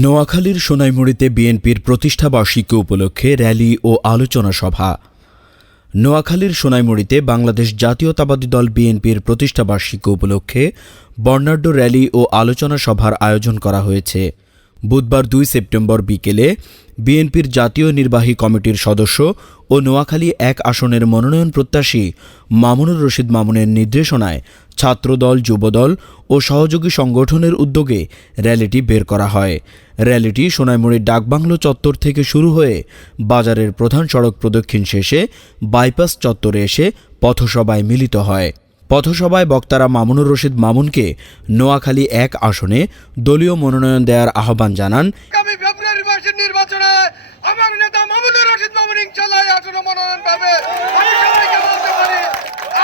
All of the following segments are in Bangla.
নোয়াখালীর সোনাইমুড়ীতে বিএনপির প্রতিষ্ঠাবার্ষিকী উপলক্ষে র্যালি ও আলোচনা সভা। নোয়াখালীর সোনাইমুড়ীতে বাংলাদেশ জাতীয়তাবাদী দল বিএনপির প্রতিষ্ঠাবার্ষিকী উপলক্ষে বর্ণাঢ্য র্যালি ও আলোচনা সভার আয়োজন করা হয়েছে। বুধবার 2 সেপ্টেম্বর বিকেলে বিএনপির জাতীয় নির্বাহী কমিটির সদস্য ও নোয়াখালী 1 আসনের মনোনয়ন প্রত্যাশী মামুনুর রশিদ মামুনের নির্দেশনায় ছাত্রদল, যুবদল ও সহযোগী সংগঠনের উদ্যোগে র্যালিটি বের করা হয়। র্যালিটি সোনাইমুড়ীর ডাকবাংলো চত্বর থেকে শুরু হয়ে বাজারের প্রধান সড়ক প্রদক্ষিণ শেষে বাইপাস চত্বরে এসে পথসভায় মিলিত হয়। পথসভায় বক্তারা মামুনুর রশিদ মামুনকে নোয়াখালী 1 আসনে দলীয় মনোনয়ন দেওয়ার আহ্বান জানান। আগামী ফেব্রুয়ারি মাসের নির্বাচনে আমার নেতা মামুনুর রশিদ মামুন ইনশাআল্লাহ আসনে মনোনয়ন পাবে। আমি সবাইকে বলতে পারি,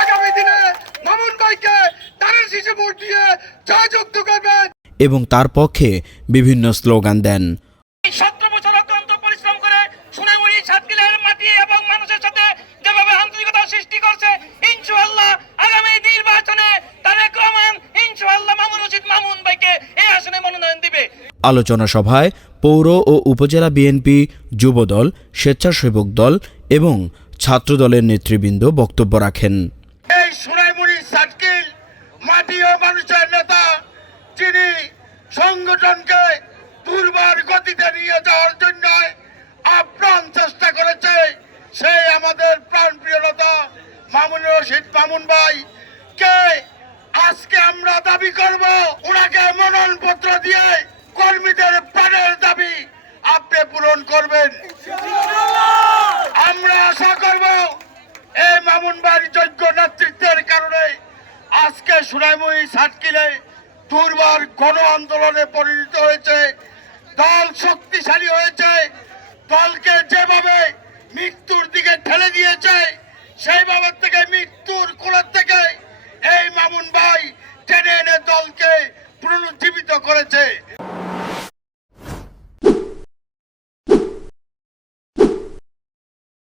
আগামী দিনে মামুন ভাইকে তারের শীষে ভোট দিয়ে জয়যুক্ত করবেন এবং তার পক্ষে বিভিন্ন স্লোগান দেন। 17 বছর অক্লান্ত পরিশ্রম করে সোনাইমুড়ি সাতক্ষীরার মাটি এবং মানুষের সাথে যেভাবে আন্তরিকতা সৃষ্টি করছে, ইনশাআল্লাহ আগামী নির্বাচনে তারেক রহমান ইনশাআল্লাহ মামুনুর রশিদ মামুন ভাইকে এই আসনে মনোনয়ন দিবে। আলোচনা সভায় পৌর ও উপজেলা বিএনপি, যুবদল, স্বেচ্ছাসেবক দল এবং ছাত্রদলের নেতৃবৃন্দ বক্তব্য রাখেন। এই সোনাইমুড়ি সাতক্ষীর মাটি ও মানুষের নেতা, যিনি সংগঠনকে দুর্বার গতিতে নিয়ে যাওয়ার জন্য আপ্রাণ চেষ্টা করেছে, সেই আমাদের প্রাণপ্রিয় নেতা মামুনুর রশিদ মামুন ভাই কে আজকে আমরা দাবি করব, ওনাকে মনোনয়নপত্র দিয়ে কর্মীদের প্রাণের দাবি আপনি পূরণ করবেন। আমরা আশা করব এই মামুন ভাইয়ের যোগ্য নেতৃত্বের কারণে আজকে সোনাইমুড়ি সাতক্ষীরে দুর্বার গণ আন্দোলনে পরিণত হয়েছে। দল শক্তিশালী হয়েছে। দলকে যেভাবে মৃত্যুর দিকে ঠেলে দিয়েছে, সেইভাবে থেকে মৃত্যুর কোলের থেকে এই মামুন ভাই টেনে এনে দলকে পুনরুজ্জীবিত করেছে।